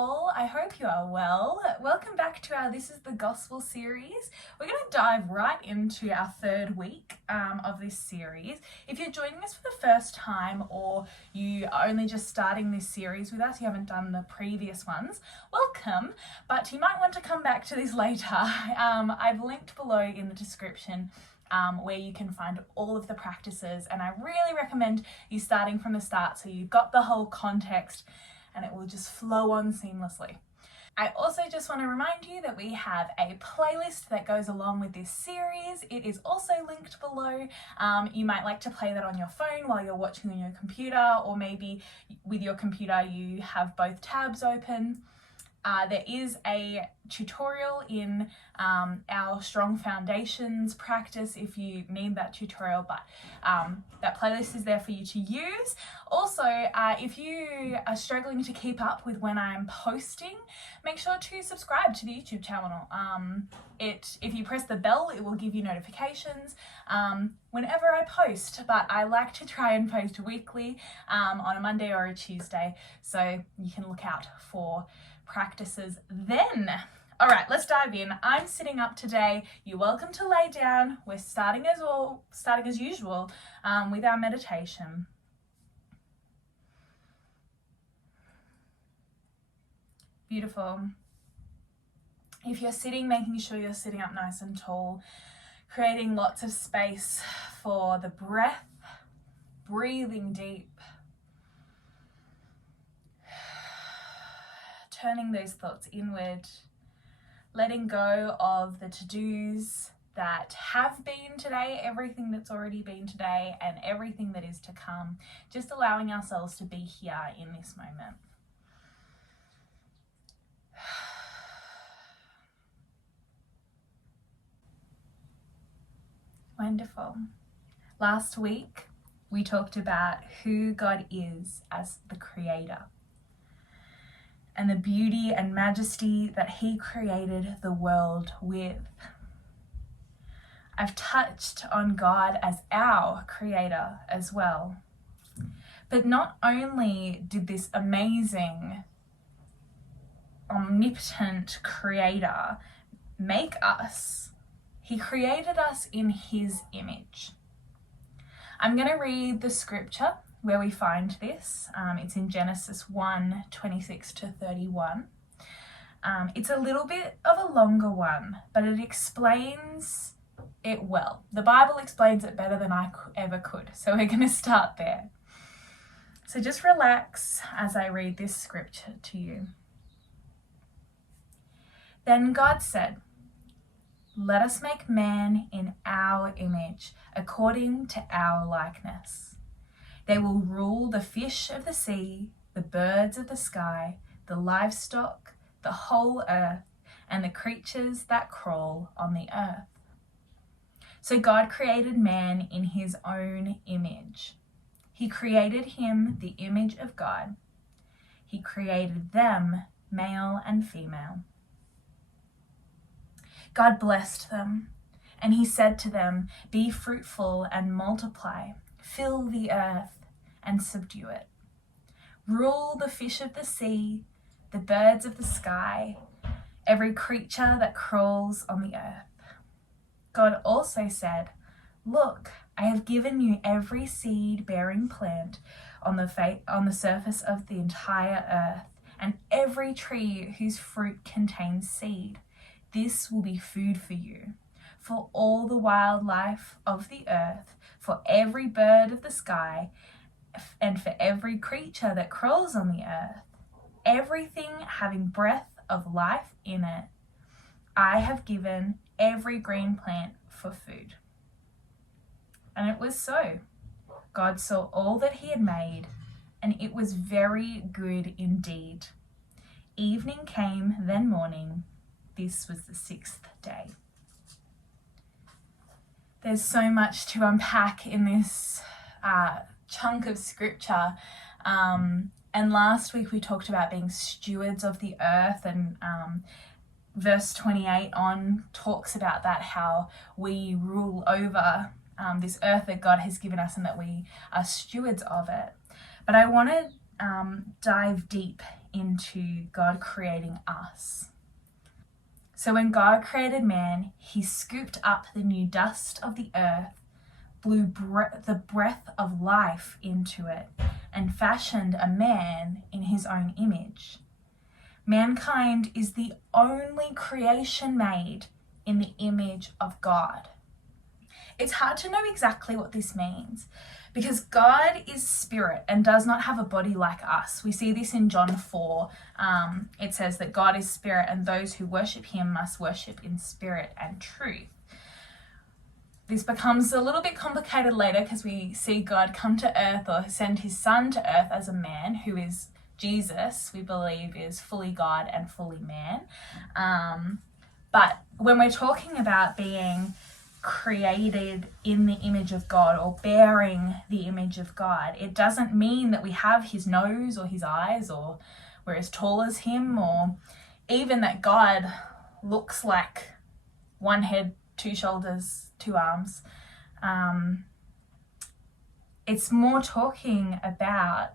all, I hope you are well. Welcome back to our This is the Gospel series. We're going to dive right into our third week of this series. If you're joining us for the first time or you are only just starting this series with us, you haven't done the previous ones, welcome, but you might want to come back to this later. I've linked below in the description where you can find all of the practices, and I really recommend you starting from the start so you've got the whole context and it will just flow on seamlessly. I also just want to remind you that we have a playlist that goes along with this series. It is also linked below. You might like to play that on your phone while you're watching on your computer, or maybe with your computer you have both tabs open. There is a tutorial in our Strong Foundations practice if you need that tutorial, but that playlist is there for you to use. Also, if you are struggling to keep up with when I'm posting, make sure to subscribe to the YouTube channel. If you press the bell, it will give you notifications whenever I post, but I like to try and post weekly on a Monday or a Tuesday, so you can look out for practices then. All right, let's dive in. I'm sitting up today. You're welcome to lay down. We're starting as usual with our meditation. Beautiful. If you're sitting, making sure you're sitting up nice and tall, creating lots of space for the breath, breathing deep. Turning those thoughts inward, letting go of the to-dos that have been today, everything that's already been today, and everything that is to come. Just allowing ourselves to be here in this moment. Wonderful. Last week, we talked about who God is as the Creator, and the beauty and majesty that He created the world with. I've touched on God as our Creator as well. But not only did this amazing, omnipotent Creator make us, He created us in His image. I'm going to read the scripture where we find this. It's in Genesis 1:26-31. It's a little bit of a longer one, but it explains it well. The Bible explains it better than I ever could, so we're going to start there. So just relax as I read this scripture to you. Then God said, "Let us make man in our image, according to our likeness. They will rule the fish of the sea, the birds of the sky, the livestock, the whole earth, and the creatures that crawl on the earth." So God created man in His own image. He created him the image of God. He created them, male and female. God blessed them, and He said to them, "Be fruitful and multiply, fill the earth and subdue it. Rule the fish of the sea, the birds of the sky, every creature that crawls on the earth." God also said, "Look, I have given you every seed-bearing plant on the surface of the entire earth, and every tree whose fruit contains seed. This will be food for you, for all the wildlife of the earth, for every bird of the sky, and for every creature that crawls on the earth, everything having breath of life in it. I have given every green plant for food." And it was so. God saw all that He had made, and it was very good indeed. Evening came, then morning. This was the 6th day. There's so much to unpack in this chunk of scripture. And last week we talked about being stewards of the earth, and verse 28 on talks about that, how we rule over this earth that God has given us and that we are stewards of it. But I want to dive deep into God creating us. So when God created man, he scooped up the new dust of the earth, blew the breath of life into it, and fashioned a man in his own image. Mankind is the only creation made in the image of God. It's hard to know exactly what this means because God is spirit and does not have a body like us. We see this in John 4. It says that God is spirit and those who worship him must worship in spirit and truth. This becomes a little bit complicated later because we see God come to earth or send his son to earth as a man who is Jesus, we believe is fully God and fully man. But when we're talking about being created in the image of God or bearing the image of God, it doesn't mean that we have his nose or his eyes or we're as tall as him or even that God looks like one head, two shoulders, two arms. It's more talking about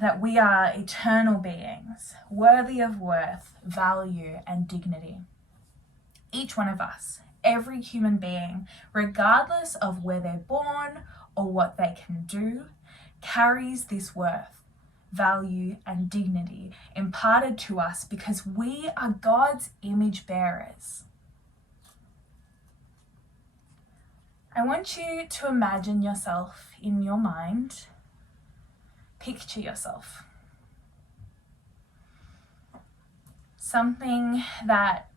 that we are eternal beings, worthy of worth, value, and dignity. Each one of us, every human being, regardless of where they're born or what they can do, carries this worth, value, and dignity imparted to us because we are God's image bearers. I want you to imagine yourself in your mind. Picture yourself. Something that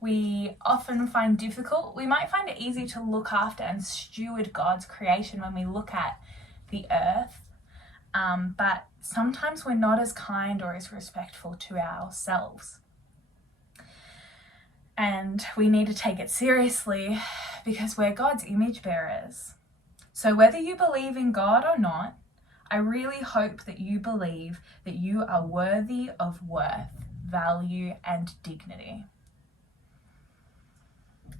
we often find difficult. We might find it easy to look after and steward God's creation when we look at the earth, but sometimes we're not as kind or as respectful to ourselves. And we need to take it seriously because we're God's image bearers. So whether you believe in God or not, I really hope that you believe that you are worthy of worth, value, and dignity.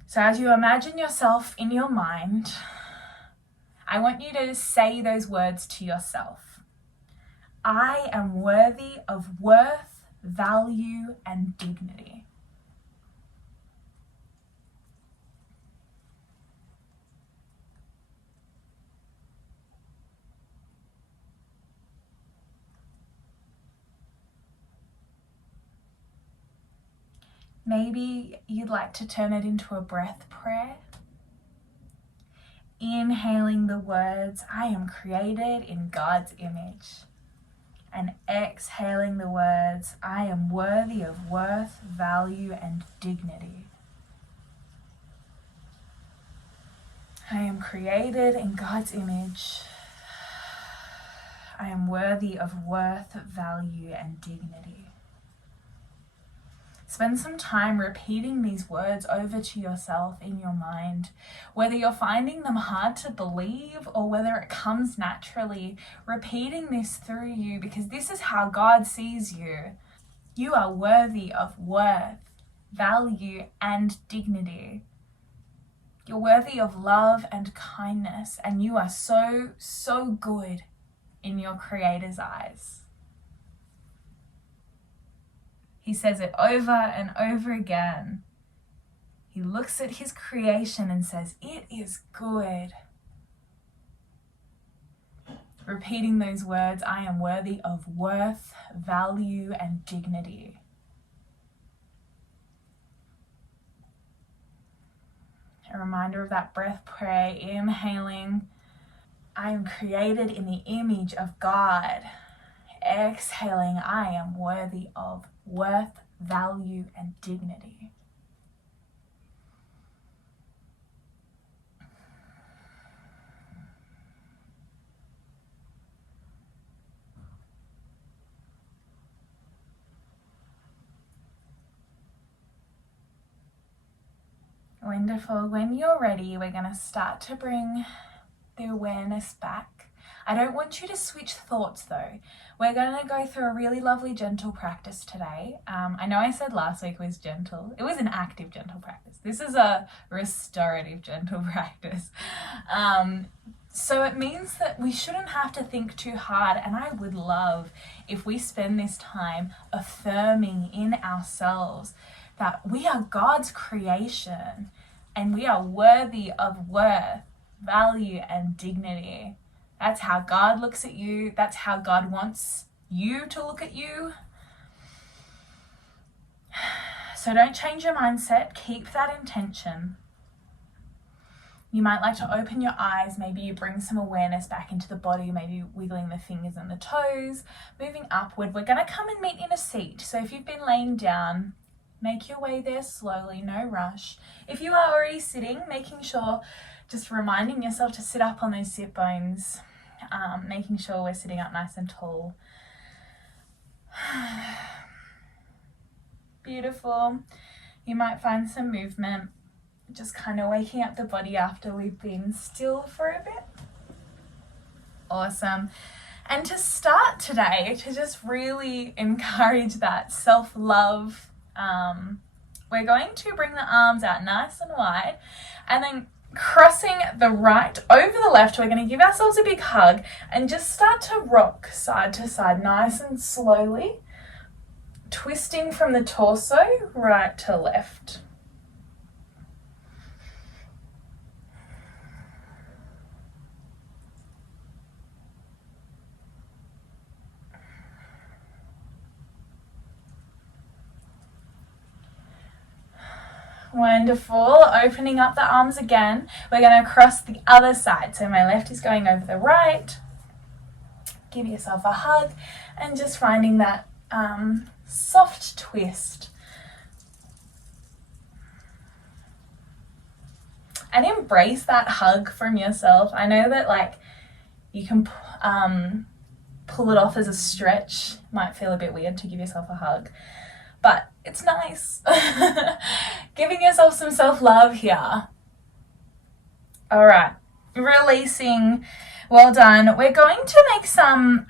So as you imagine yourself in your mind, I want you to say those words to yourself. I am worthy of worth, value, and dignity. Maybe you'd like to turn it into a breath prayer. Inhaling the words, I am created in God's image. And exhaling the words, I am worthy of worth, value, and dignity. I am created in God's image. I am worthy of worth, value, and dignity. Spend some time repeating these words over to yourself in your mind. Whether you're finding them hard to believe or whether it comes naturally, repeating this through you because this is how God sees you. You are worthy of worth, value, and dignity. You're worthy of love and kindness, and you are so, so good in your Creator's eyes. He says it over and over again. He looks at his creation and says, it is good. Repeating those words, I am worthy of worth, value, and dignity. A reminder of that breath prayer, inhaling, I am created in the image of God. Exhaling, I am worthy of worth, value, and dignity. Wonderful. When you're ready, we're going to start to bring the awareness back. I don't want you to switch thoughts though. We're going to go through a really lovely gentle practice today. I know I said last week was gentle. It was an active gentle practice. This is a restorative gentle practice. So it means that we shouldn't have to think too hard, and I would love if we spend this time affirming in ourselves that we are God's creation and we are worthy of worth, value, and dignity. That's how God looks at you. That's how God wants you to look at you. So don't change your mindset. Keep that intention. You might like to open your eyes. Maybe you bring some awareness back into the body, maybe wiggling the fingers and the toes, moving upward. We're going to come and meet in a seat. So if you've been laying down, make your way there slowly, no rush. If you are already sitting, making sure, just reminding yourself to sit up on those sit bones, making sure we're sitting up nice and tall. Beautiful. You might find some movement, just kind of waking up the body after we've been still for a bit. Awesome. And to start today, to just really encourage that self-love, we're going to bring the arms out nice and wide, and then crossing the right over the left, we're going to give ourselves a big hug and just start to rock side to side nice and slowly, twisting from the torso right to left. Wonderful. Opening up the arms again. We're going to cross the other side. So my left is going over the right. Give yourself a hug and just finding that soft twist. And embrace that hug from yourself. I know that you can pull it off as a stretch. Might feel a bit weird to give yourself a hug, but it's nice. Giving yourself some self-love here. All right, releasing. Well done. We're going to make some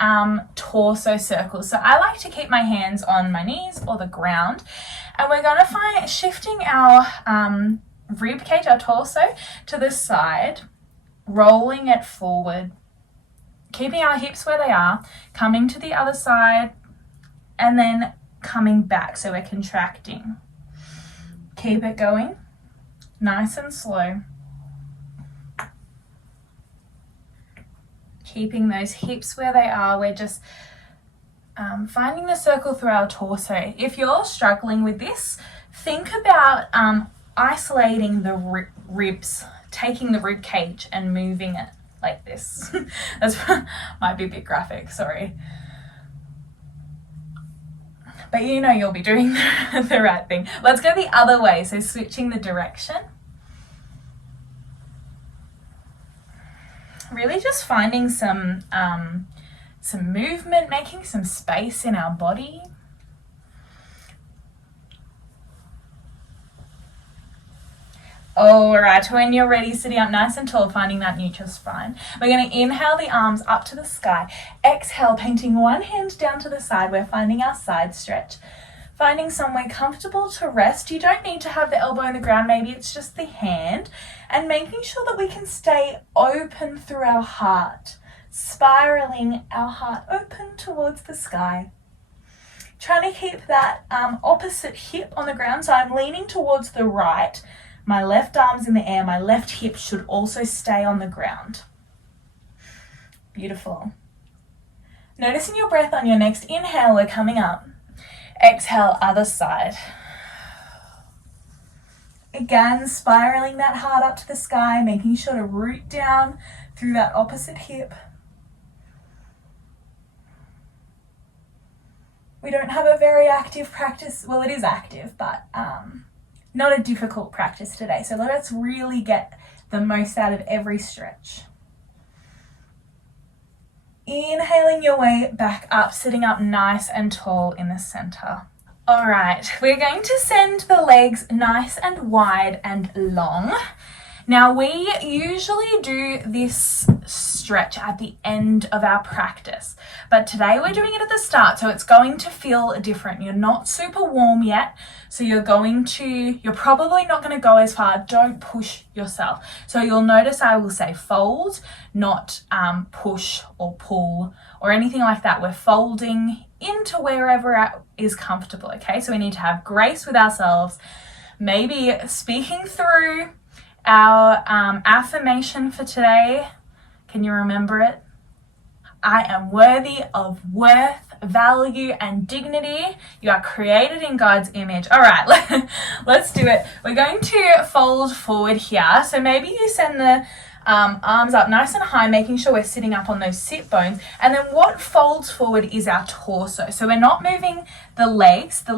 torso circles. So I like to keep my hands on my knees or the ground, and we're going to find shifting our rib cage, our torso, to the side, rolling it forward, keeping our hips where they are, coming to the other side, and then coming back. So we're contracting. Keep it going, nice and slow. Keeping those hips where they are. We're just finding the circle through our torso. If you're struggling with this, think about isolating the ribs, taking the rib cage and moving it like this. That's might be a bit graphic, sorry. But you know you'll be doing the right thing. Let's go the other way, so switching the direction. Really just finding some movement, making some space in our body. All right, when you're ready, sitting up nice and tall, finding that neutral spine. We're going to inhale the arms up to the sky. Exhale, painting one hand down to the side. We're finding our side stretch. Finding somewhere comfortable to rest. You don't need to have the elbow in the ground. Maybe it's just the hand. And making sure that we can stay open through our heart. Spiraling our heart open towards the sky. Trying to keep that opposite hip on the ground. So I'm leaning towards the right. My left arm's in the air. My left hip should also stay on the ground. Beautiful. Noticing your breath on your next inhale, we're coming up. Exhale, other side. Again, spiraling that heart up to the sky, making sure to root down through that opposite hip. We don't have a very active practice. Well, it is active, but not a difficult practice today. So let's really get the most out of every stretch. Inhaling your way back up, sitting up nice and tall in the center. All right, we're going to send the legs nice and wide and long. Now, we usually do this stretch at the end of our practice, but today we're doing it at the start, so it's going to feel different. You're not super warm yet, so you're probably not going to go as far. Don't push yourself. So you'll notice I will say fold, not push or pull or anything like that. We're folding into wherever is comfortable, okay? So we need to have grace with ourselves, maybe speaking through our affirmation for today. Can you remember it? I am worthy of worth, value, and dignity. You are created in God's image. All right, let's do it. We're going to fold forward here. So maybe you send the arms up nice and high, making sure we're sitting up on those sit bones. And then what folds forward is our torso. So we're not moving the legs. The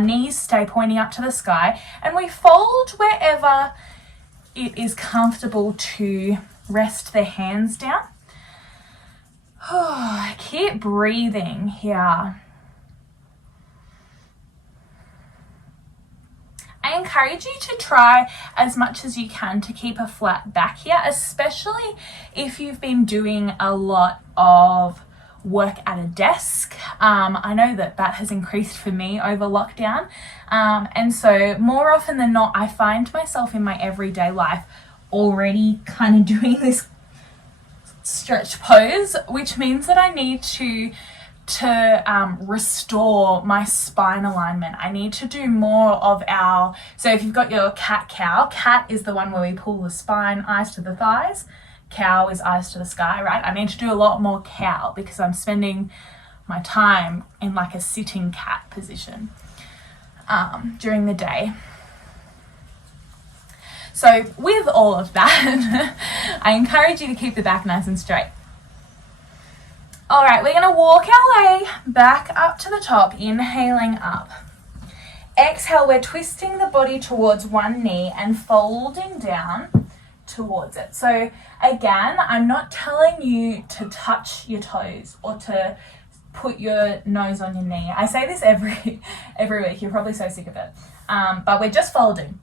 knees stay pointing up to the sky. And we fold wherever it is comfortable to rest the hands down. Keep breathing here. I encourage you to try as much as you can to keep a flat back here, especially if you've been doing a lot of work at a desk. I know that has increased for me over lockdown. And so more often than not, I find myself in my everyday life already kind of doing this stretch pose, which means that I need to restore my spine alignment. I need to do more of so if you've got your cat-cow, cat is the one where we pull the spine, eyes to the thighs. Cow is eyes to the sky, right? I need to do a lot more cow because I'm spending my time in like a sitting cat position during the day. So with all of that, I encourage you to keep the back nice and straight. All right, we're going to walk our way back up to the top, inhaling up. Exhale, we're twisting the body towards one knee and folding down towards it. So again, I'm not telling you to touch your toes or to put your nose on your knee. I say this every week. You're probably so sick of it. But we're just folding.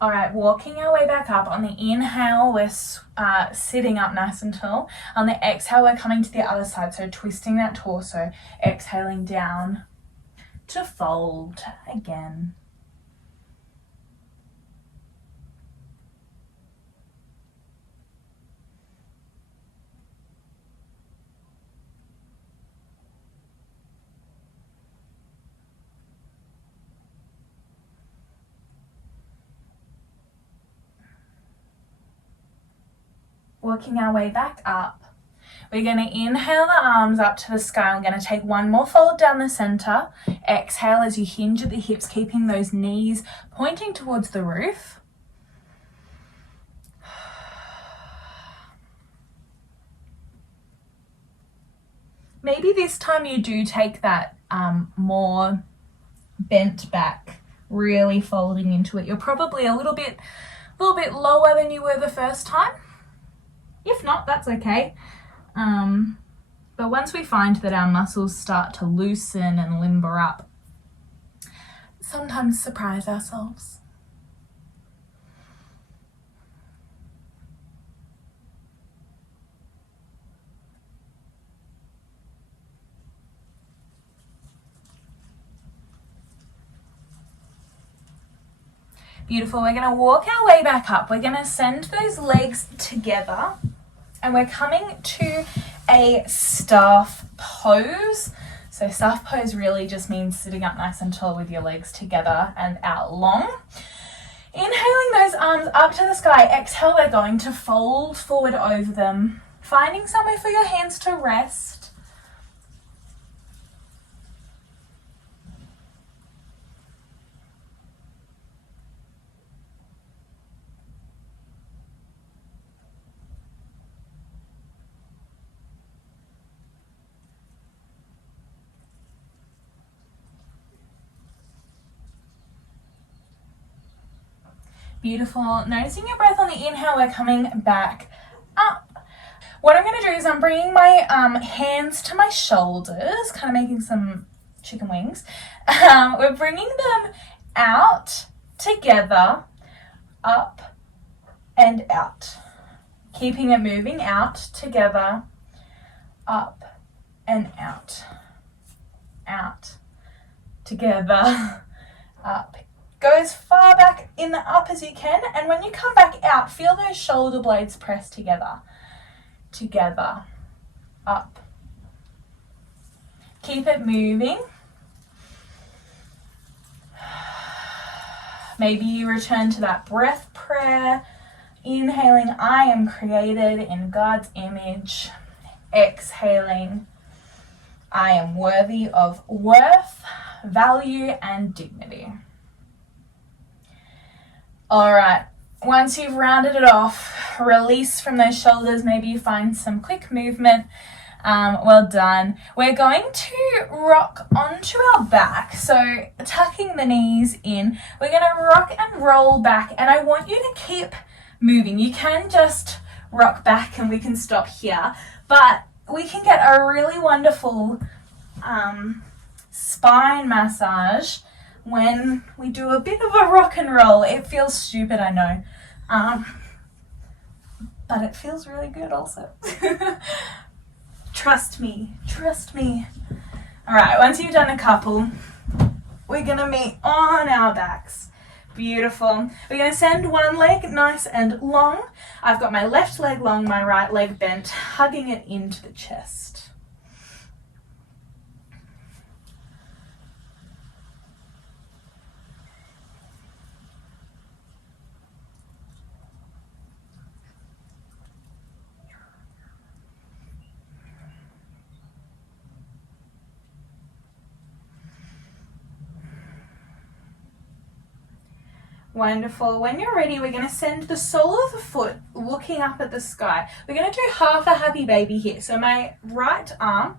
All right, walking our way back up. On the inhale, we're sitting up nice and tall. On the exhale, we're coming to the other side, so twisting that torso, exhaling down to fold again. Working our way back up. We're going to inhale the arms up to the sky. We're going to take one more fold down the center. Exhale as you hinge at the hips, keeping those knees pointing towards the roof. Maybe this time you do take that more bent back, really folding into it. You're probably a little bit lower than you were the first time. If not, that's okay. But once we find that our muscles start to loosen and limber up, sometimes surprise ourselves. Beautiful. We're going to walk our way back up. We're going to send those legs together and we're coming to a staff pose. So staff pose really just means sitting up nice and tall with your legs together and out long. Inhaling those arms up to the sky. Exhale, we're going to fold forward over them, finding somewhere for your hands to rest. Beautiful. Noticing your breath on the inhale, we're coming back up. What I'm going to do is I'm bringing my hands to my shoulders, kind of making some chicken wings. We're bringing them out together, up and out. Keeping it moving out together, up and out. Out, together, up. Go as far back in the up as you can, and when you come back out, feel those shoulder blades press together. Together, up. Keep it moving. Maybe you return to that breath prayer, inhaling, I am created in God's image. Exhaling, I am worthy of worth, value, and dignity. All right, once you've rounded it off, release from those shoulders. Maybe you find some quick movement. Well done. We're going to rock onto our back. So tucking the knees in, we're going to rock and roll back. And I want you to keep moving. You can just rock back and we can stop here. But we can get a really wonderful spine massage when we do a bit of a rock and roll. It feels stupid, I know. But it feels really good also. Trust me. All right, once you've done a couple, we're going to meet on our backs. Beautiful. We're going to send one leg nice and long. I've got my left leg long, my right leg bent, hugging it into the chest. Wonderful. When you're ready, we're going to send the sole of the foot looking up at the sky. We're going to do half a happy baby here. So my right arm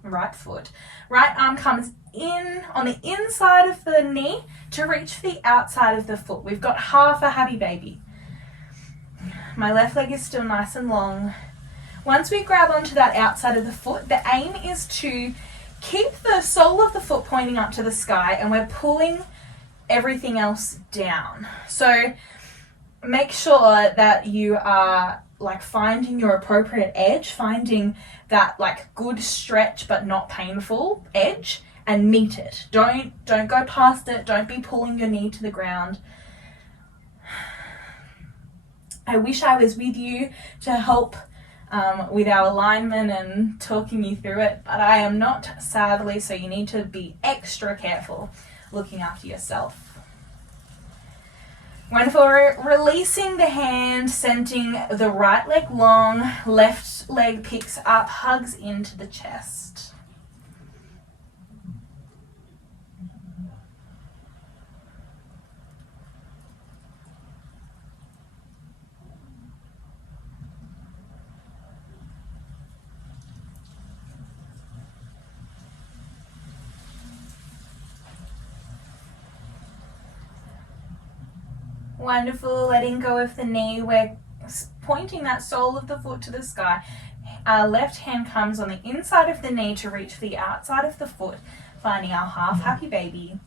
comes in on the inside of the knee to reach for the outside of the foot. We've got half a happy baby. My left leg is still nice and long. Once we grab onto that outside of the foot, the aim is to keep the sole of the foot pointing up to the sky, and we're pulling everything else down. So make sure that you are like finding your appropriate edge, finding that like good stretch but not painful edge, and meet it. Don't go past it. Don't be pulling your knee to the ground. I wish I was with you to help with our alignment and talking you through it, but I am not, sadly, so you need to be extra careful looking after yourself. Wonderful. Releasing the hand, sending the right leg long, left leg picks up, hugs into the chest. Wonderful. Letting go of the knee. We're pointing that sole of the foot to the sky. Our left hand comes on the inside of the knee to reach for the outside of the foot, finding our half happy baby.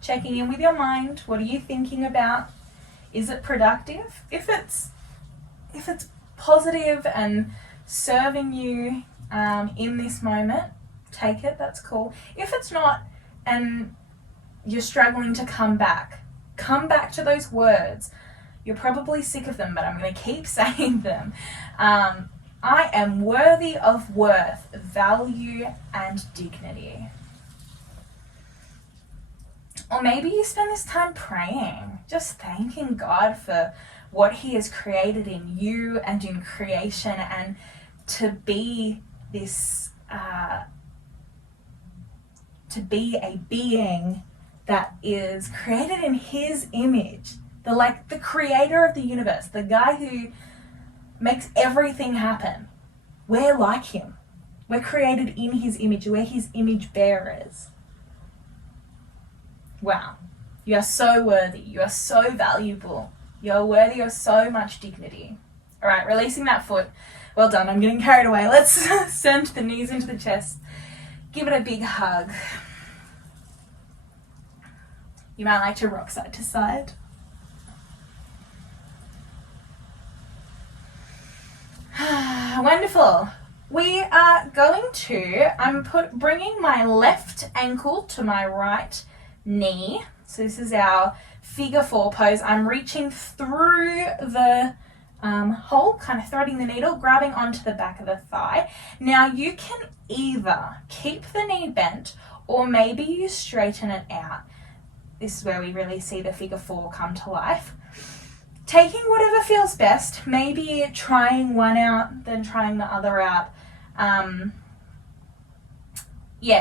Checking in with your mind. What are you thinking about? Is it productive? If it's positive and serving you in this moment, take it. That's cool. If it's not, and you're struggling to come back to those words. You're probably sick of them, but I'm going to keep saying them. I am worthy of worth, value, and dignity. Or maybe you spend this time praying, just thanking God for what He has created in you and in creation, and to be this to be a being that is created in His image, the creator of the universe, the guy who makes everything happen. We're like Him. We're created in His image. We're His image bearers. Wow. You are so worthy. You are so valuable. You're worthy of so much dignity. All right, releasing that foot. Well done. I'm getting carried away. Let's send the knees into the chest. Give it a big hug. You might like to rock side to side. Wonderful. We are going to, I'm bringing my left ankle to my right knee. So this is our figure 4 pose. I'm reaching through the hole, kind of threading the needle, grabbing onto the back of the thigh. Now you can either keep the knee bent or maybe you straighten it out. This is where we really see the figure 4 come to life. Taking whatever feels best, maybe trying one out, then trying the other out.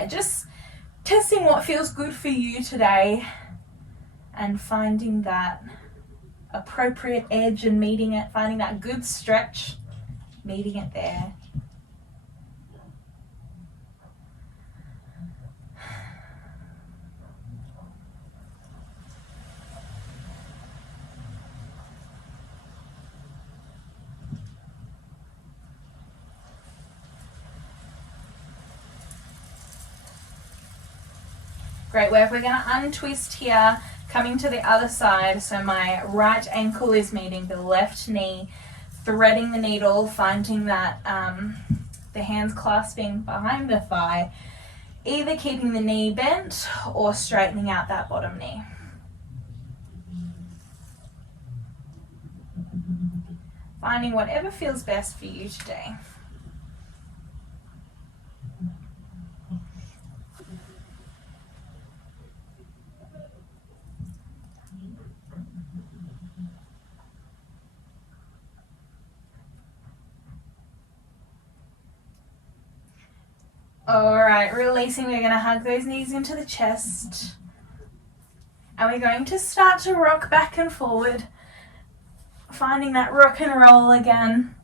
Just testing what feels good for you today and finding that appropriate edge and meeting it, finding that good stretch, meeting it there. Great work. We're going to untwist here, coming to the other side. So my right ankle is meeting the left knee, threading the needle, finding that the hands clasping behind the thigh, either keeping the knee bent or straightening out that bottom knee. Finding whatever feels best for you today. All right, releasing, we're going to hug those knees into the chest. And we're going to start to rock back and forward, finding that rock and roll again.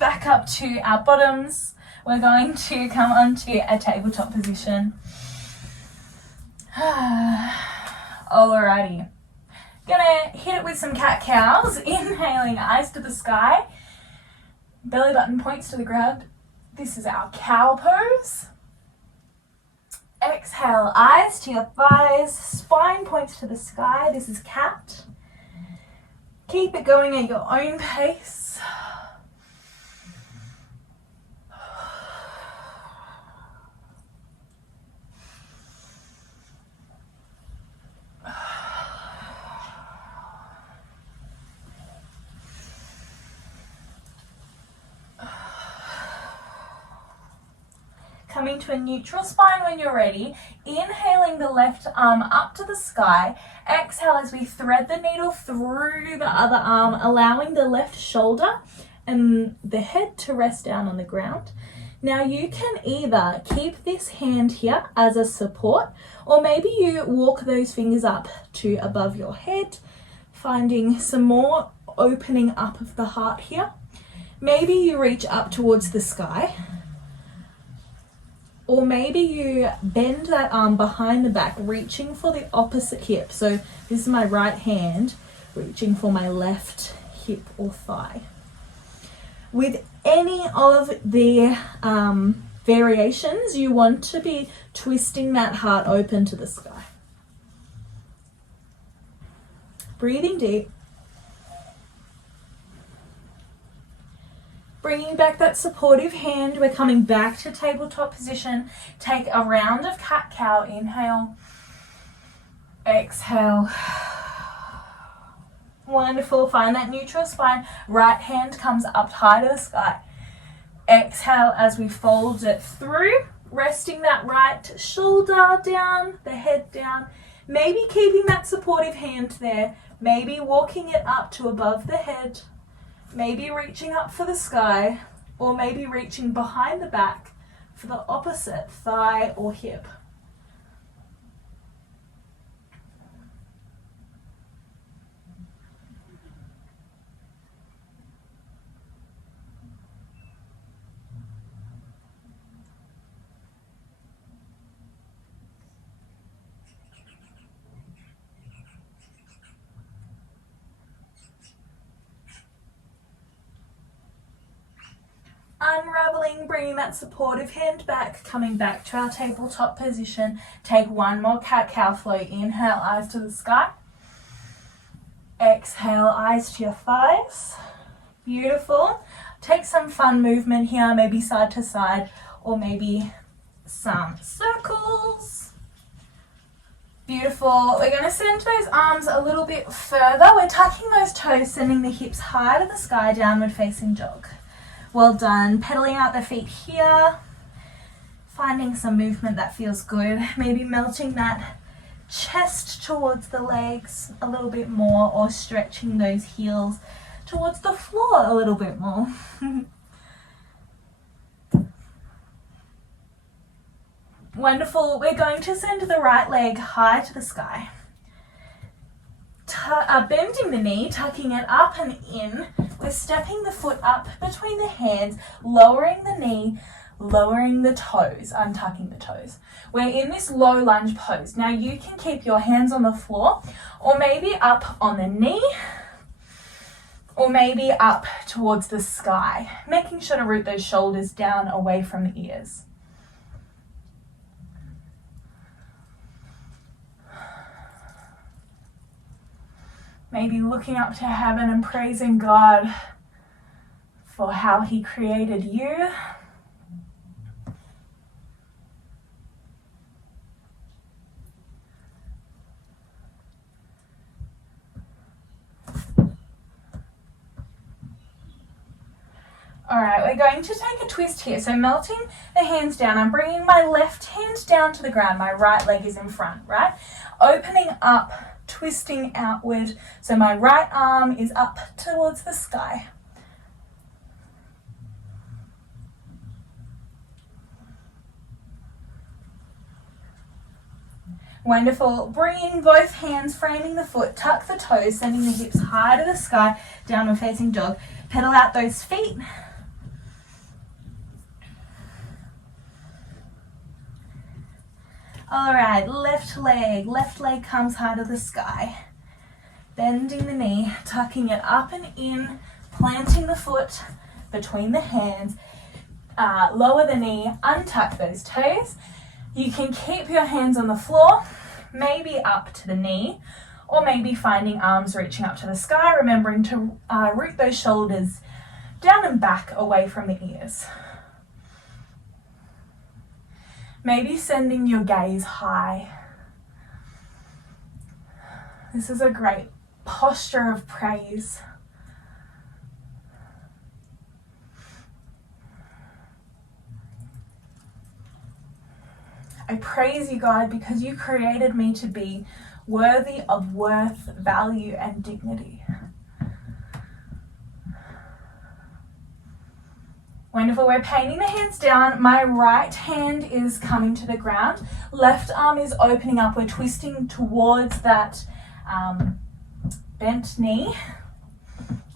Back up to our bottoms. We're going to come onto a tabletop position. Alrighty. Gonna hit it with some cat-cows. Inhaling, eyes to the sky. Belly button points to the ground. This is our cow pose. Exhale, eyes to your thighs, spine points to the sky. This is cat. Keep it going at your own pace. Coming to a neutral spine when you're ready. Inhaling the left arm up to the sky. Exhale as we thread the needle through the other arm, allowing the left shoulder and the head to rest down on the ground. Now you can either keep this hand here as a support, or maybe you walk those fingers up to above your head, finding some more opening up of the heart here. Maybe you reach up towards the sky. Or maybe you bend that arm behind the back, reaching for the opposite hip. So this is my right hand, reaching for my left hip or thigh. With any of the variations, you want to be twisting that heart open to the sky. Breathing deep. Bringing back that supportive hand, we're coming back to tabletop position. Take a round of cat-cow. Inhale, exhale. Wonderful. Find that neutral spine. Right hand comes up high to the sky. Exhale as we fold it through, resting that right shoulder down, the head down. Maybe keeping that supportive hand there. Maybe walking it up to above the head. Maybe reaching up for the sky, or maybe reaching behind the back for the opposite thigh or hip. unraveling, bringing that supportive hand back, coming back to our tabletop position. Take one more cat-cow flow. Inhale, eyes to the sky. Exhale, eyes to your thighs. Beautiful. Take some fun movement here, maybe side to side, or maybe some circles. Beautiful. We're going to send those arms a little bit further. We're tucking those toes, sending the hips high to the sky, downward facing dog. Well done. Pedaling out the feet here. Finding some movement that feels good. Maybe melting that chest towards the legs a little bit more, or stretching those heels towards the floor a little bit more. Wonderful. We're going to send the right leg high to the sky. Bending the knee, tucking it up and in. We're stepping the foot up between the hands, lowering the knee, lowering the toes, untucking the toes. We're in this low lunge pose. Now you can keep your hands on the floor, or maybe up on the knee, or maybe up towards the sky, making sure to root those shoulders down away from the ears. Maybe looking up to heaven and praising God for how He created you. All right, we're going to take a twist here. So melting the hands down, I'm bringing my left hand down to the ground. My right leg is in front, right? Opening up, twisting outward. So my right arm is up towards the sky. Wonderful. Bringing both hands, framing the foot, tuck the toes, sending the hips high to the sky, downward facing dog. Pedal out those feet. All right, left leg comes high to the sky. Bending the knee, tucking it up and in, planting the foot between the hands. Lower the knee, untuck those toes. You can keep your hands on the floor, maybe up to the knee, or maybe finding arms reaching up to the sky, remembering to root those shoulders down and back away from the ears. Maybe sending your gaze high. This is a great posture of praise. I praise you, God, because you created me to be worthy of worth, value, and dignity. Wonderful. We're painting the hands down. My right hand is coming to the ground. Left arm is opening up. We're twisting towards that bent knee.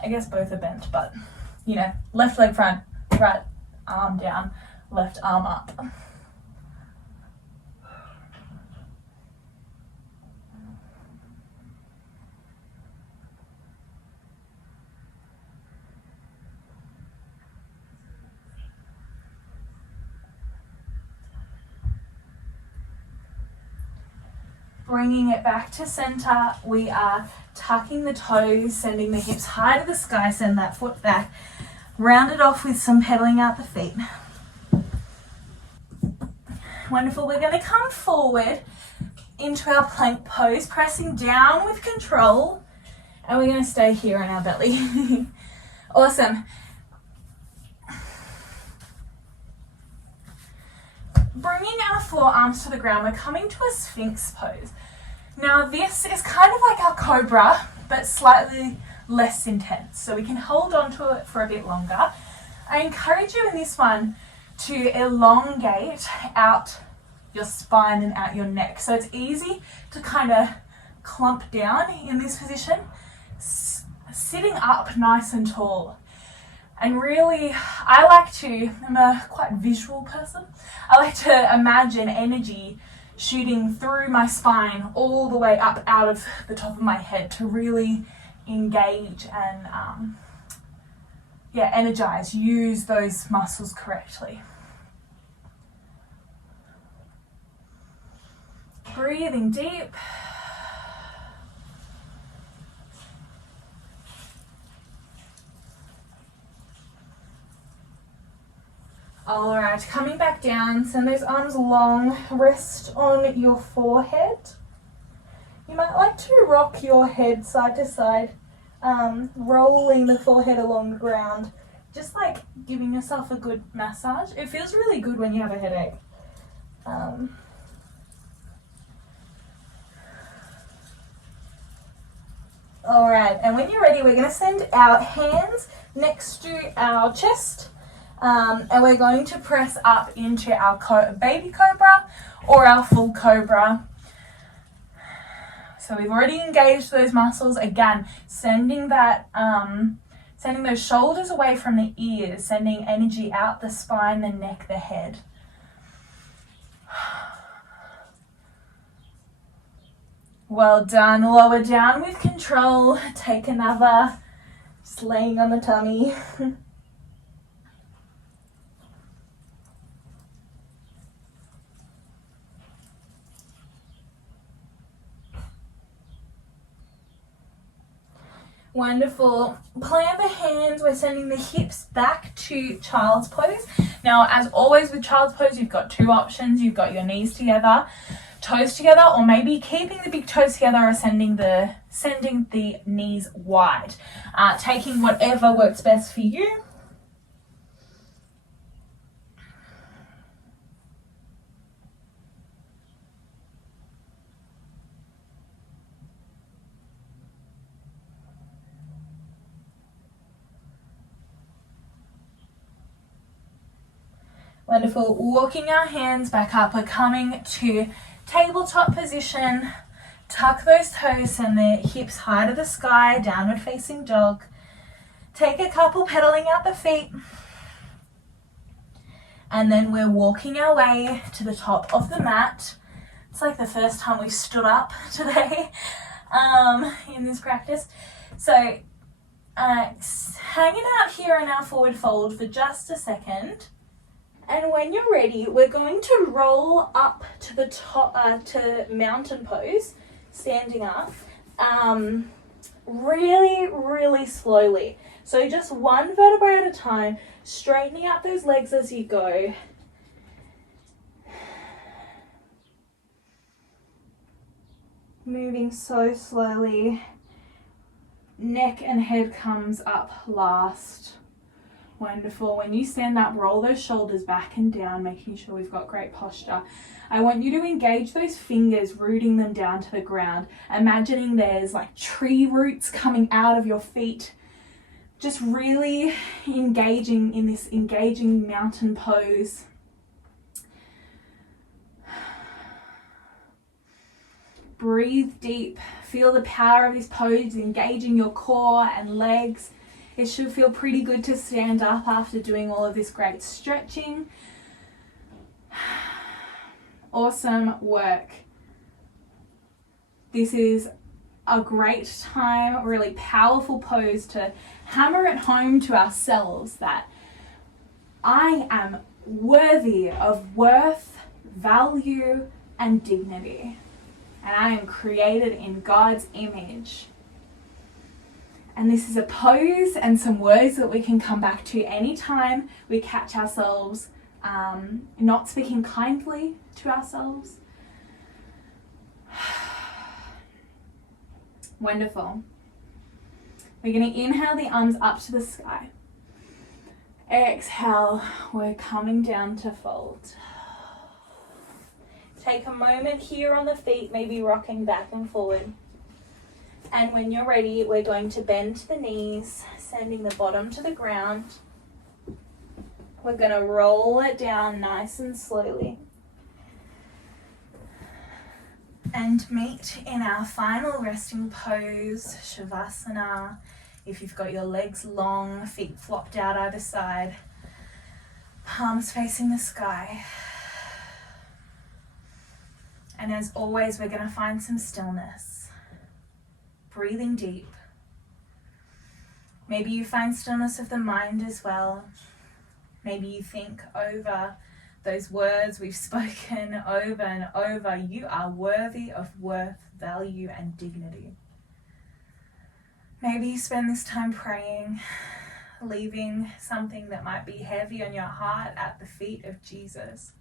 I guess both are bent, but you know, left leg front, right arm down, left arm up. Bringing it back to center, we are tucking the toes, sending the hips high to the sky, send that foot back. Round it off with some pedaling out the feet. Wonderful. We're going to come forward into our plank pose, pressing down with control, and we're going to stay here in our belly. Awesome. Bringing our forearms to the ground, we're coming to a Sphinx pose. Now this is kind of like our cobra, but slightly less intense. So we can hold on to it for a bit longer. I encourage you in this one to elongate out your spine and out your neck. So it's easy to kind of clump down in this position, sitting up nice and tall. And really, I'm a quite visual person. I like to imagine energy shooting through my spine all the way up out of the top of my head to really engage and energize, use those muscles correctly. Breathing deep. All right, coming back down, send those arms long, rest on your forehead. You might like to rock your head side to side, rolling the forehead along the ground, just like giving yourself a good massage. It feels really good when you have a headache. All right, and when you're ready, we're going to send our hands next to our chest, and we're going to press up into our baby cobra or our full cobra. So we've already engaged those muscles. Again, sending those shoulders away from the ears, sending energy out the spine, the neck, the head. Well done. Lower down with control. Take another. Just laying on the tummy. Wonderful. Plant the hands. We're sending the hips back to child's pose. Now, as always with child's pose, you've got two options. You've got your knees together, toes together, or maybe keeping the big toes together or sending the knees wide. Taking whatever works best for you. Wonderful. Walking our hands back up. We're coming to tabletop position. Tuck those toes and the hips high to the sky, downward facing dog. Take a couple, pedaling out the feet. And then we're walking our way to the top of the mat. It's like the first time we've stood up today in this practice. So hanging out here in our forward fold for just a second. And when you're ready, we're going to roll up to the top, to mountain pose, standing up, really, really slowly. So just one vertebra at a time, straightening out those legs as you go. Moving so slowly. Neck and head comes up last. Wonderful. When you stand up, roll those shoulders back and down, making sure we've got great posture. I want you to engage those fingers, rooting them down to the ground. Imagining there's like tree roots coming out of your feet. Just really engaging in this engaging mountain pose. Breathe deep. Feel the power of this pose, engaging your core and legs. It should feel pretty good to stand up after doing all of this great stretching. Awesome work. This is a great time, a really powerful pose to hammer it home to ourselves that I am worthy of worth, value, and dignity. And I am created in God's image. And this is a pose and some words that we can come back to anytime we catch ourselves not speaking kindly to ourselves. Wonderful. We're going to inhale the arms up to the sky. Exhale, we're coming down to fold. Take a moment here on the feet, maybe rocking back and forward. And when you're ready, we're going to bend the knees, sending the bottom to the ground. We're going to roll it down nice and slowly. And meet in our final resting pose, Shavasana. If you've got your legs long, feet flopped out either side, palms facing the sky. And as always, we're going to find some stillness. Breathing deep. Maybe you find stillness of the mind as well. Maybe you think over those words we've spoken over and over. You are worthy of worth, value, and dignity. Maybe you spend this time praying, leaving something that might be heavy on your heart at the feet of Jesus.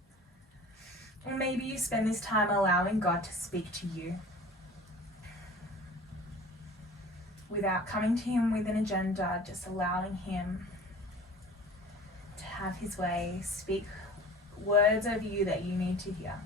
Or maybe you spend this time allowing God to speak to you without coming to him with an agenda, just allowing him to have his way, speak words over you that you need to hear.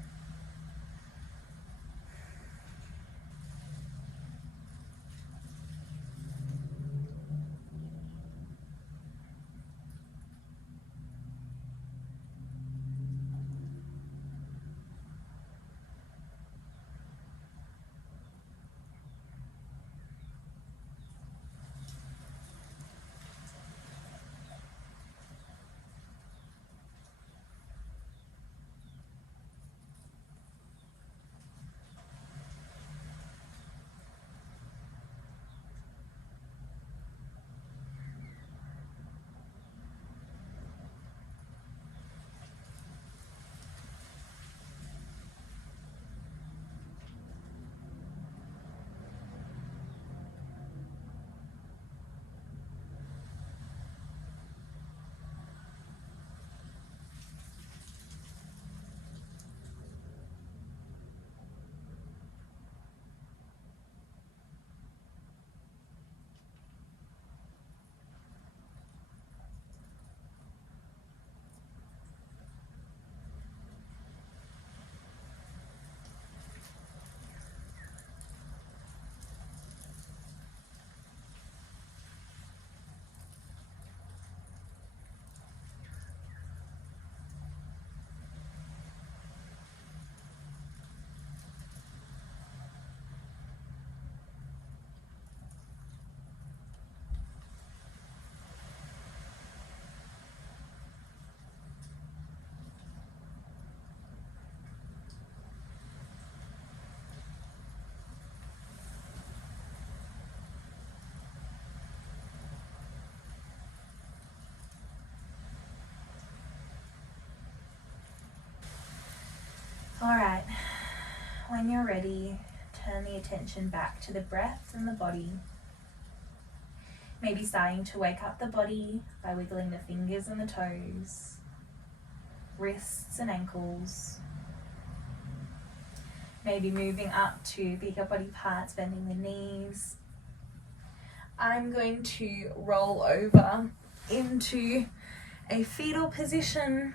All right, when you're ready, turn the attention back to the breath and the body. Maybe starting to wake up the body by wiggling the fingers and the toes, wrists and ankles. Maybe moving up to bigger body parts, bending the knees. I'm going to roll over into a fetal position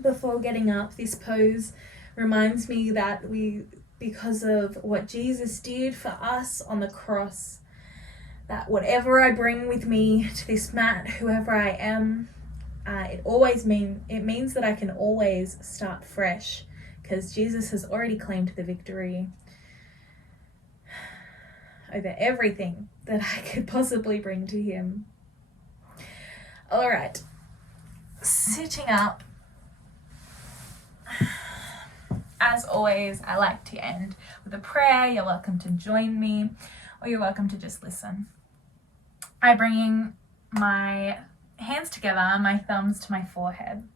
before getting up. This pose reminds me that because of what Jesus did for us on the cross, that whatever I bring with me to this mat, whoever I am, it means that I can always start fresh, because Jesus has already claimed the victory over everything that I could possibly bring to him. All right, sitting up. As always, I like to end with a prayer. You're welcome to join me, or you're welcome to just listen. I bring my hands together, my thumbs to my forehead.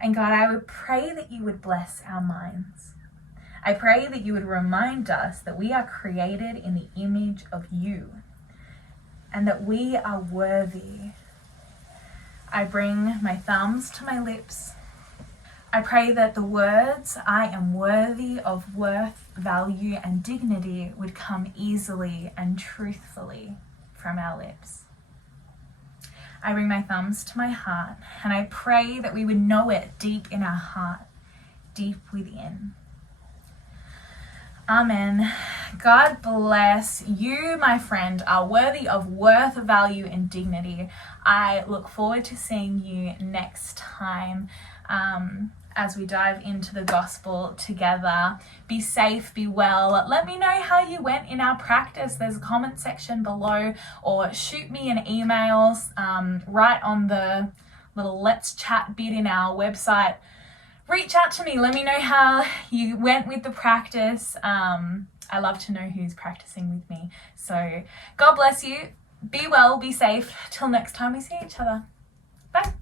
And God, I would pray that you would bless our minds. I pray that you would remind us that we are created in the image of you and that we are worthy. I bring my thumbs to my lips. I pray that the words, I am worthy of worth, value, and dignity would come easily and truthfully from our lips. I bring my thumbs to my heart, and I pray that we would know it deep in our heart, deep within. Amen. God bless you, my friend, are worthy of worth, value, and dignity. I look forward to seeing you next time as we dive into the gospel together. Be safe, be well. Let me know how you went in our practice. There's a comment section below, or shoot me an email right on the little let's chat bit in our website. Reach out to me. Let me know how you went with the practice. I love to know who's practicing with me. So God bless you. Be well, be safe. Till next time we see each other. Bye.